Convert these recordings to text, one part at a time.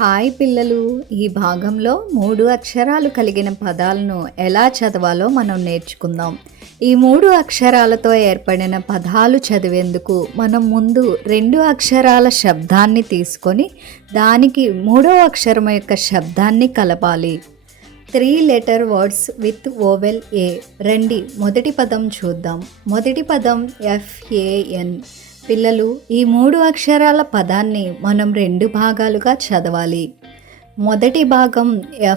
Hi పిల్లలు, ఈ భాగంలో 3 అక్షరాలు కలిగిన పదాలను ఎలా చదవాలో మనం నేర్చుకుందాం. ఈ 3 అక్షరాలతో ఏర్పడిన పదాలు చదివేందుకు మనం ముందు 2 అక్షరాల శబ్దాన్ని తీసుకొని దానికి 3వ అక్షరం యొక్క శబ్దాన్ని కలపాలి. 3 letter words with vowel A. రండి మొదటి పదం చూద్దాం. మొదటి పదం FAN. పిల్లలు, ఈ 3 అక్షరాల పదాన్ని మనం 2 భాగాలుగా చదవాలి. మొదటి భాగం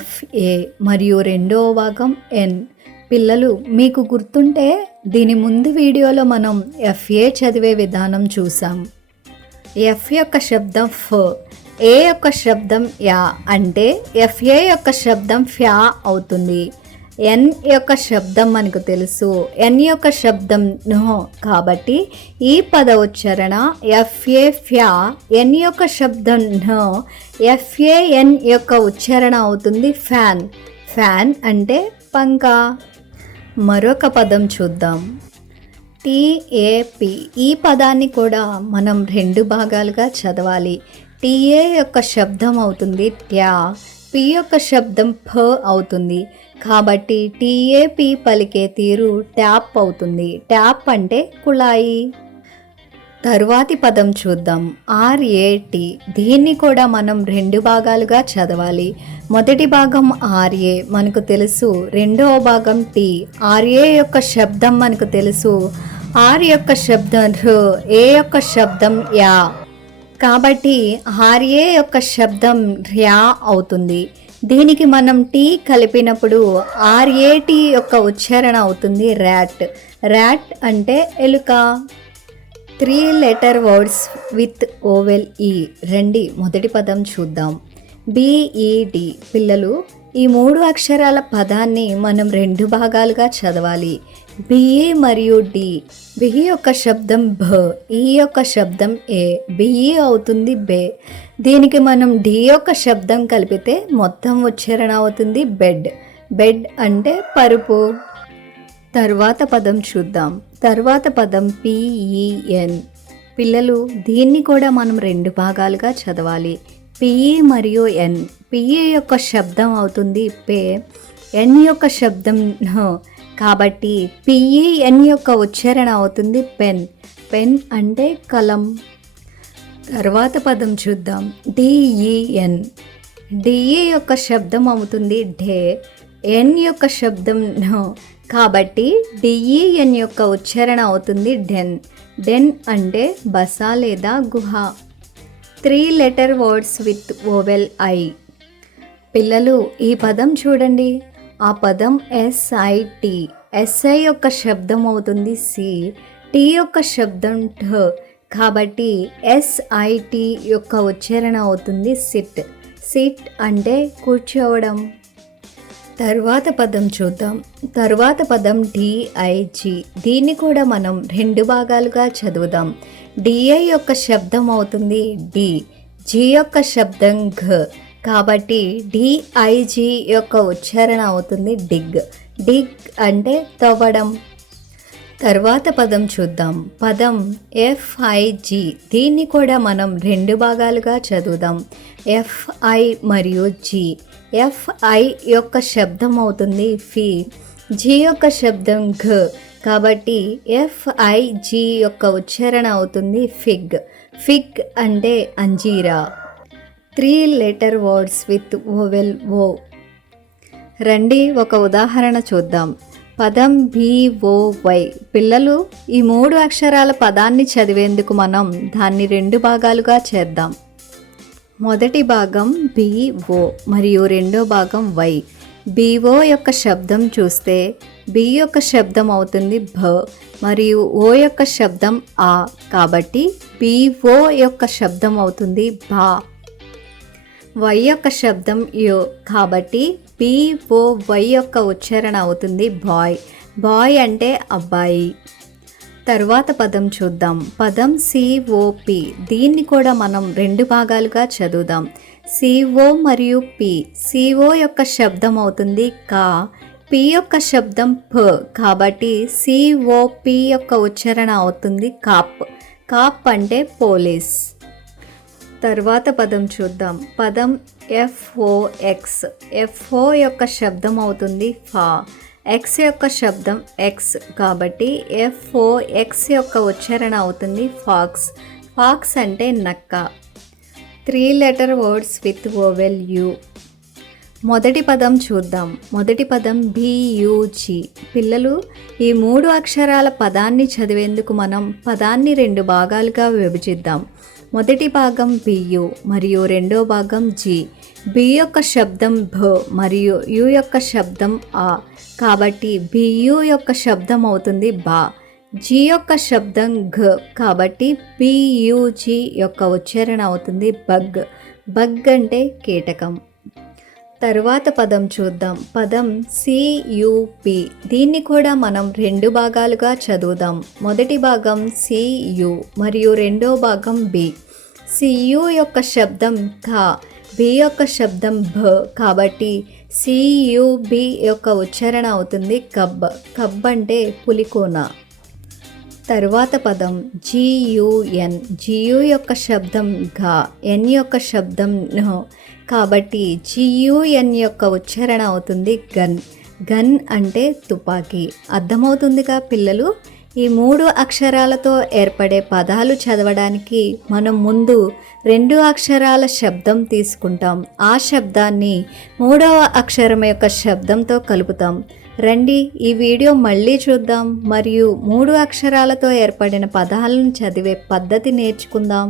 FA మరియు రెండవ భాగం N. పిల్లలు, మీకు గుర్తుంటే దీని ముందు వీడియోలో మనం FA చదివే విధానం చూసాం. F యొక్క శబ్దం ఫ, A యొక్క శబ్దం యా, అంటే FA యొక్క శబ్దం ఫ్యా అవుతుంది. N యొక్క శబ్దం మనకు తెలుసు, N యొక్క శబ్దం నో, కాబట్టి ఈ పద ఉచ్చారణ FA ఫ్యా, N యొక్క శబ్దం నో, FAN యొక్క ఉచ్చారణ అవుతుంది ఫ్యాన్. ఫ్యాన్ అంటే పంక. మరొక పదం చూద్దాం. TAP. ఈ పదాన్ని కూడా మనం 2 భాగాలుగా చదవాలి. TA యొక్క శబ్దం అవుతుంది ట్యా, P యొక్క శబ్దం ఫ అవుతుంది. కాబట్టి TAP పలికే తీరు ట్యాప్ అవుతుంది. ట్యాప్ అంటే కుళాయి. తరువాతి పదం చూద్దాం. RAT. దీన్ని కూడా మనం 2 భాగాలుగా చదవాలి. మొదటి భాగం RA మనకు తెలుసు, రెండవ భాగం T. RA యొక్క శబ్దం మనకు తెలుసు, R యొక్క శబ్దం ర్, A యొక్క శబ్దం యా, కాబట్టి RA యొక్క శబ్దం ర్యా అవుతుంది. దీనికి మనం టీ కలిపినప్పుడు RAT యొక్క ఉచ్చారణ అవుతుంది ర్యాట్. ర్యాట్ అంటే ఎలుక. 3 letter words with vowel E. రండి మొదటి పదం చూద్దాం. BED. పిల్లలు, ఈ 3 అక్షరాల పదాన్ని మనం 2 భాగాలుగా చదవాలి. BE మరియు D. BE యొక్క శబ్దం భ, ఈ యొక్క శబ్దం ఏ, BE అవుతుంది బే. దీనికి మనం D యొక్క శబ్దం కలిపితే మొత్తం ఉచ్చారణ అవుతుంది బెడ్. బెడ్ అంటే పరుపు. తర్వాత పదం చూద్దాం. తర్వాత పదం PEN. పిల్లలు, దీన్ని కూడా మనం 2 భాగాలుగా చదవాలి. PE మరియు N. PE యొక్క శబ్దం అవుతుంది పే, N యొక్క శబ్దం నో, కాబట్టి PEN యొక్క ఉచ్చారణ అవుతుంది పెన్. పెన్ అంటే కలం. తర్వాత పదం చూద్దాం. DEN. DE యొక్క శబ్దం అవుతుంది ఢే, N యొక్క శబ్దం నో, కాబట్టి DEN యొక్క ఉచ్చారణ అవుతుంది డెన్. డెన్ అంటే బస లేదా గుహ. 3 letter words with vowel I. పిల్లలు, ఈ పదం చూడండి. ఆ పదం SIT. SI యొక్క శబ్దం అవుతుంది సి, T యొక్క శబ్దం ఠ, కాబట్టి SIT యొక్క ఉచ్చారణ అవుతుంది సిట్. సిట్ అంటే కూర్చోవడం. తర్వాత పదం చూద్దాం. తర్వాత పదం DIG. దీన్ని కూడా మనం 2 భాగాలుగా చదువుదాం. DI యొక్క శబ్దం అవుతుంది డి, G యొక్క శబ్దం ఘ, కాబట్టి DIG యొక్క ఉచ్చారణ అవుతుంది డిగ్. డిగ్ అంటే తవ్వడం. తర్వాత పదం చూద్దాం. పదం FIG. దీన్ని కూడా మనం 2 భాగాలుగా చదువుదాం. FI మరియు G. FI యొక్క శబ్దం అవుతుంది ఫీ, G యొక్క శబ్దం ఘ, కాబట్టి FIG యొక్క ఉచ్చారణ అవుతుంది ఫిగ్. ఫిగ్ అంటే అంజీరా. 3 letter words with vowel O. రండి ఒక ఉదాహరణ చూద్దాం. పదం BOY. పిల్లలు, ఈ 3 అక్షరాల పదాన్ని చదివేందుకు మనం దాన్ని 2 భాగాలుగా చేద్దాం. మొదటి భాగం BO మరియు రెండో భాగం Y. BO యొక్క శబ్దం చూస్తే B యొక్క శబ్దం అవుతుంది భ మరియు O యొక్క శబ్దం ఆ, కాబట్టి BO యొక్క శబ్దం అవుతుంది భా. Y యొక్క శబ్దం యో, కాబట్టి BOY యొక్క ఉచ్చారణ అవుతుంది బాయ్. బాయ్ అంటే అబ్బాయి. తర్వాత పదం చూద్దాం. పదం COP. దీన్ని కూడా మనం 2 భాగాలుగా చదువుదాం. CO మరియు P. CO యొక్క శబ్దం అవుతుంది కా, P యొక్క శబ్దం ప, కాబట్టి COP యొక్క ఉచ్చారణ అవుతుంది కాప్. కాప్ అంటే పోలీస్. తర్వాత పదం చూద్దాం. పదం FOX. FO యొక్క శబ్దం అవుతుంది ఫా, ఎక్స్ యొక్క శబ్దం ఎక్స్, కాబట్టి FOX యొక్క ఉచ్చారణ అవుతుంది ఫాక్స్. ఫాక్స్ అంటే నక్క. 3 letter words with vowel you. మొదటి పదం చూద్దాం. మొదటి పదం BUG. పిల్లలు, ఈ 3 అక్షరాల పదాన్ని చదివేందుకు మనం పదాన్ని 2 భాగాలుగా విభజిద్దాం. మొదటి భాగం BU మరియు రెండో భాగం G. B యొక్క శబ్దం భ మరియు U యొక్క శబ్దం ఆ, కాబట్టి BU యొక్క శబ్దం అవుతుంది బా. G యొక్క శబ్దం ఘ, కాబట్టి BUG యొక్క ఉచ్చారణ అవుతుంది బగ్. బగ్ అంటే కీటకం. తరువాత పదం చూద్దాం. పదం CUP. దీన్ని కూడా మనం 2 భాగాలుగా చదువుదాం. మొదటి భాగం CU మరియు రెండో భాగం B. CU యొక్క శబ్దం ఖ, B యొక్క శబ్దం భ, కాబట్టి CUB యొక్క ఉచ్చారణ అవుతుంది కబ్. కబ్ అంటే పులికోన. తరువాత పదం GUN. GU యొక్క శబ్దం ఘ, N యొక్క శబ్దం న, కాబట్టి GUN యొక్క ఉచ్చారణ అవుతుంది గన్. గన్ అంటే తుపాకీ. అర్థమవుతుందిగా పిల్లలు? ఈ 3 అక్షరాలతో ఏర్పడే పదాలు చదవడానికి మనం ముందు 2 అక్షరాల శబ్దం తీసుకుంటాం. ఆ శబ్దాన్ని 3వ అక్షరం యొక్క శబ్దంతో కలుపుతాం. రండి ఈ వీడియో మళ్ళీ చూద్దాం మరియు 3 అక్షరాలతో ఏర్పడిన పదాలను చదివే పద్ధతి నేర్చుకుందాం.